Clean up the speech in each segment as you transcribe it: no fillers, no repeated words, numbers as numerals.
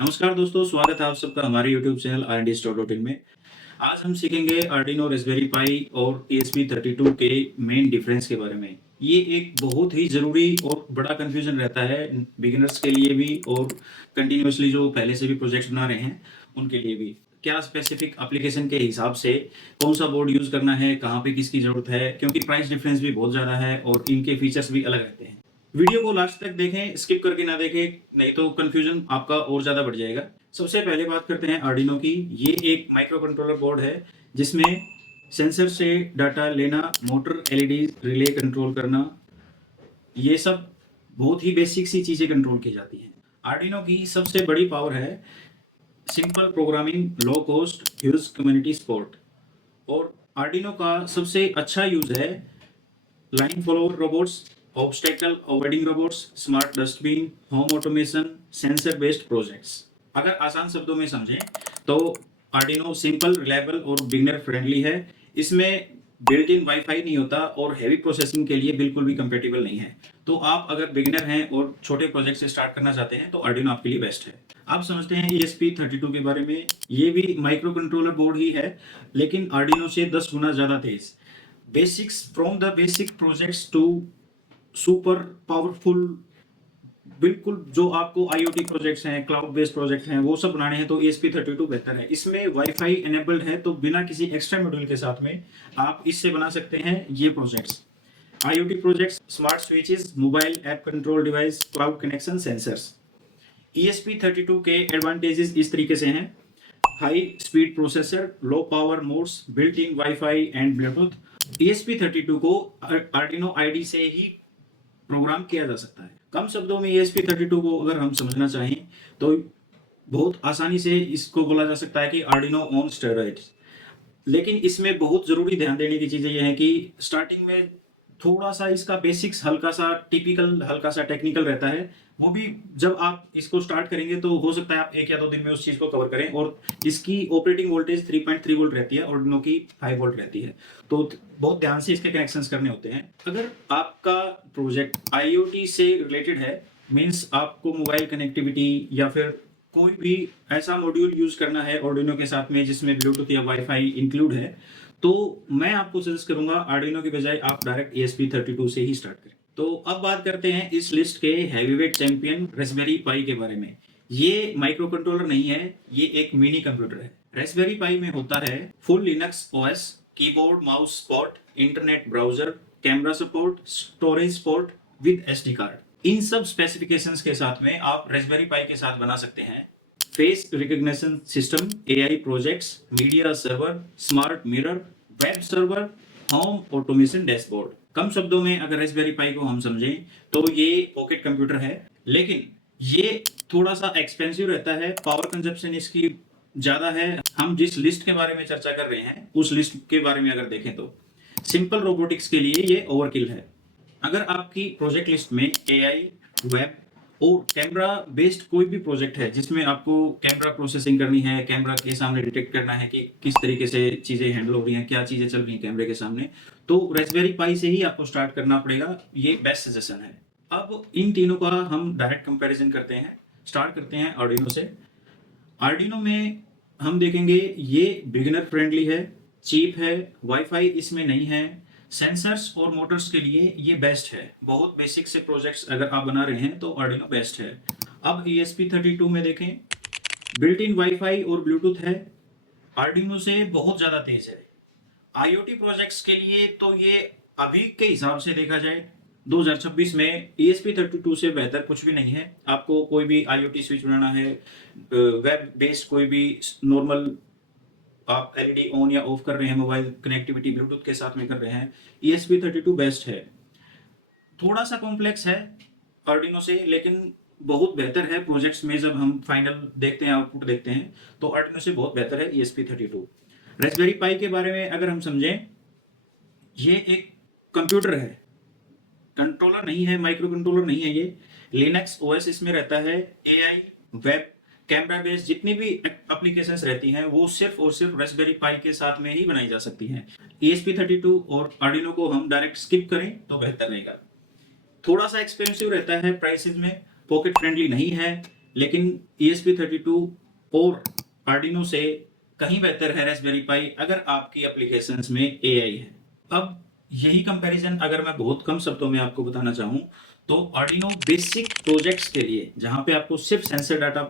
नमस्कार दोस्तों, स्वागत है आप सबका हमारे YouTube चैनल R&D में। आज हम सीखेंगे आर्डिनो रास्पबेरी पाई और ESP32 के मेन डिफरेंस के बारे में। ये एक बहुत ही ज़रूरी और बड़ा कन्फ्यूजन रहता है बिगिनर्स के लिए भी और कंटिन्यूसली जो पहले से भी प्रोजेक्ट्स बना रहे हैं उनके लिए भी। क्या स्पेसिफिक एप्लीकेशन के हिसाब से कौन सा बोर्ड यूज़ करना है, कहाँ पे किसकी ज़रूरत है, क्योंकि प्राइस डिफरेंस भी बहुत ज़्यादा है और इनके फीचर्स भी अलग रहते हैं। वीडियो को लास्ट तक देखें, स्किप करके ना देखें, नहीं तो कंफ्यूजन आपका और ज़्यादा बढ़ जाएगा। सबसे पहले बात करते हैं आर्डिनो की। ये एक माइक्रो कंट्रोलर बोर्ड है जिसमें सेंसर से डाटा लेना, मोटर, एलईडी, रिले कंट्रोल करना, ये सब बहुत ही बेसिक सी चीज़ें कंट्रोल की जाती हैं। आर्डिनो की सबसे बड़ी पावर है simple programming, low cost, huge community support. और आर्डिनो का सबसे अच्छा यूज़ है line follower robots, obstacle avoiding robots, smart dustbin, home automation, sensor based projects. अगर आसान शब्दों में समझें तो आर्डिनो सिंपल, रिलायबल और बिगनर फ्रेंडली है। इसमें बिल्ट इन वाईफाई नहीं होता और हैवी प्रोसेसिंग के लिए बिल्कुल भी कंपेटेबल नहीं है। तो आप अगर बिगिनर हैं और छोटे प्रोजेक्ट से स्टार्ट करना चाहते हैं तो आर्डिनो आपके लिए बेस्ट है। आप समझते हैं ESP32 के बारे में। ये भी माइक्रो कंट्रोलर बोर्ड ही है, लेकिन आर्डिनो से 10 गुना ज़्यादा तेज। Basics from the basic projects to super powerful, बिल्कुल जो आपको IoT प्रोजेक्ट्स हैं, क्लाउड बेस्ड प्रोजेक्ट हैं, वो सब बनाने हैं तो ESP32 बेहतर है। इसमें वाईफाई एनेबल्ड है तो बिना किसी एक्स्ट्रा मॉड्यूल के साथ में आप इससे बना सकते हैं ये projects. IoT projects, smart switches, mobile app control device, cloud connection, sensors. ESP32 के एडवांटेजेस इस तरीके से हैं: high speed processor, low power modes, built in wifi and Bluetooth. ESP32 को आर्डिनो आईडी से ही प्रोग्राम किया जा सकता है। कम शब्दों में ESP32 को अगर हम समझना चाहें तो बहुत आसानी से इसको बोला जा सकता है कि आर्डिनो ऑन स्टेरॉइड्स। लेकिन इसमें बहुत ज़रूरी ध्यान देने की चीज़ें ये हैं कि स्टार्टिंग में थोड़ा सा इसका बेसिक्स हल्का सा टिपिकल, हल्का सा टेक्निकल रहता है। वो भी जब आप इसको स्टार्ट करेंगे तो हो सकता है आप 1 या 2 दिन में उस चीज़ को कवर करें। और इसकी ऑपरेटिंग वोल्टेज 3.3 वोल्ट रहती है और Arduino की 5 वोल्ट रहती है। तो बहुत ध्यान से इसके कनेक्शंस करने होते हैं। अगर आपका प्रोजेक्ट IoT से रिलेटेड है, मीन्स आपको मोबाइल कनेक्टिविटी या फिर कोई भी ऐसा मॉड्यूल यूज करना है Arduino के साथ में जिसमें ब्लूटूथ या वाईफाई इंक्लूड है, तो मैं आपको सजेस्ट करूंगा आर्डिनो की बजाय आप डायरेक्ट ESP32 से ही स्टार्ट करें। तो अब बात करते हैं इस लिस्ट के हैवीवेट चैंपियन रास्पबेरी पाई के बारे में। ये माइक्रो कंट्रोलर नहीं है, ये एक मिनी कंप्यूटर है। रास्पबेरी पाई में होता है full Linux OS, keyboard, mouse support, internet browser, camera support, storage support with SD card. इन सब स्पेसिफिकेशंस के साथ में आप रास्पबेरी पाई के साथ बना सकते हैं face recognition system, AI projects, media server, smart mirror, web server, home automation dashboard. कम शब्दों में अगर रास्पबेरी पाई को हम समझें तो ये पॉकेट कंप्यूटर है, लेकिन ये थोड़ा सा एक्सपेंसिव रहता है। पावर कंजप्शन इसकी ज़्यादा है। हम जिस लिस्ट के बारे में चर्चा कर रहे हैं उस लिस्ट के बारे में अगर देखें तो सिंपल रोबोटिक्स के लिए ये ओवरकिल है। अगर आपकी प्रोजेक्ट लिस्ट में AI, वेब और कैमरा बेस्ड कोई भी प्रोजेक्ट है जिसमें आपको कैमरा प्रोसेसिंग करनी है, कैमरा के सामने डिटेक्ट करना है कि किस तरीके से चीज़ें हैंडल हो रही हैं, क्या चीज़ें चल रही हैं कैमरे के सामने, तो रास्पबेरी पाई से ही आपको स्टार्ट करना पड़ेगा। ये बेस्ट सजेशन है। अब इन तीनों का हम डायरेक्ट कंपैरिजन करते हैं। स्टार्ट करते हैं आर्डिनो से। आर्डिनो में हम देखेंगे ये बिगिनर फ्रेंडली है, चीप है, वाईफाई इसमें नहीं है, सेंसर्स और मोटर्स के लिए ये बेस्ट है। बहुत बेसिक से प्रोजेक्ट्स अगर आप बना रहे हैं तो आर्डिनो बेस्ट है। अब ESP32 में देखें, बिल्ट इन वाईफाई और ब्लूटूथ है, आर्डिनो से बहुत ज़्यादा तेज है। IoT प्रोजेक्ट्स के लिए तो ये अभी के हिसाब से देखा जाए 2026 में ESP32 से बेहतर कुछ भी नहीं है। आपको कोई भी IoT स्विच बनाना है, वेब बेस्ड कोई भी नॉर्मल आप LED ऑन या ऑफ कर रहे हैं, मोबाइल कनेक्टिविटी ब्लूटूथ के साथ में कर रहे हैं, ESP32 बेस्ट है। थोड़ा सा कॉम्प्लेक्स है आर्डिनो से, लेकिन बहुत बेहतर है प्रोजेक्ट्स में। जब हम फाइनल देखते हैं, आउटपुट देखते हैं, तो आर्डिनो से बहुत बेहतर है ESP32। रास्पबेरी पाई के बारे में अगर हम समझें, ये एक कंप्यूटर है, कंट्रोलर नहीं है, माइक्रो कंट्रोलर नहीं है। ये लिनक्स OS इसमें रहता है। AI, वेब, कैमरा बेस्ड जितनी भी एप्लीकेशंस रहती हैं वो सिर्फ और सिर्फ रास्पबेरी पाई के साथ में ही बनाई जा सकती हैं। ESP32 और आर्डिनो को हम डायरेक्ट स्किप करें तो बेहतर रहेगा। थोड़ा सा एक्सपेंसिव रहता है प्राइसेस में, पॉकेट फ्रेंडली नहीं है, लेकिन ESP32 और आर्डिनो से कहीं बेहतर है रास्पबेरी पाई अगर आपकी एप्लीकेशंस में AI है। अब यही कंपैरिजन अगर मैं बहुत कम शब्दों में आपको बताना चाहूँ तो आर्डिनो बेसिक प्रोजेक्ट्स के लिए, जहाँ पे आपको सिर्फ सेंसर डाटा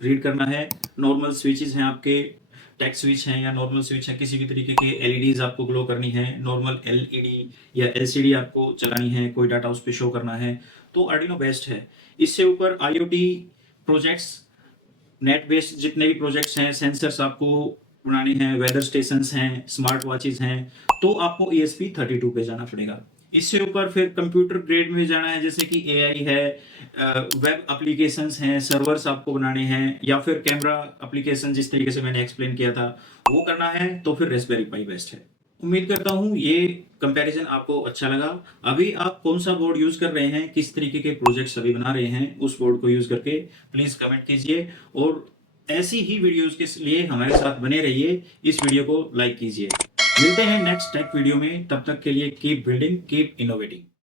रीड करना है, नॉर्मल स्विचेस हैं आपके, टेक्स्ट स्विच हैं या नॉर्मल स्विच है, किसी भी तरीके के एलईडीज आपको ग्लो करनी है, नॉर्मल एलईडी या एलसीडी आपको चलानी है, कोई डाटा उस पर शो करना है, तो आर्डिनो बेस्ट है। इससे ऊपर आईओटी प्रोजेक्ट्स, नेट बेस्ड जितने भी प्रोजेक्ट्स हैं, सेंसर्स आपको बनाने हैं, वेदर स्टेशंस हैं, स्मार्ट वॉचेस हैं, तो आपको ESP32 पे जाना पड़ेगा। इससे ऊपर फिर कंप्यूटर ग्रेड में जाना है, जैसे कि AI है, वेब एप्लीकेशंस हैं, सर्वर्स आपको बनाने हैं, या फिर कैमरा एप्लीकेशन जिस तरीके से मैंने एक्सप्लेन किया था वो करना है, तो फिर रास्पबेरी पाई बेस्ट है। उम्मीद करता हूँ ये कंपैरिजन आपको अच्छा लगा। अभी आप कौन सा बोर्ड यूज कर रहे हैं, किस तरीके के प्रोजेक्ट्स अभी बना रहे हैं, उस बोर्ड को यूज करके प्लीज कमेंट कीजिए, और ऐसी ही वीडियोस के लिए हमारे साथ बने रहिए। इस वीडियो को लाइक कीजिए। मिलते हैं नेक्स्ट टेक वीडियो में, तब तक के लिए कीप बिल्डिंग, कीप इनोवेटिंग।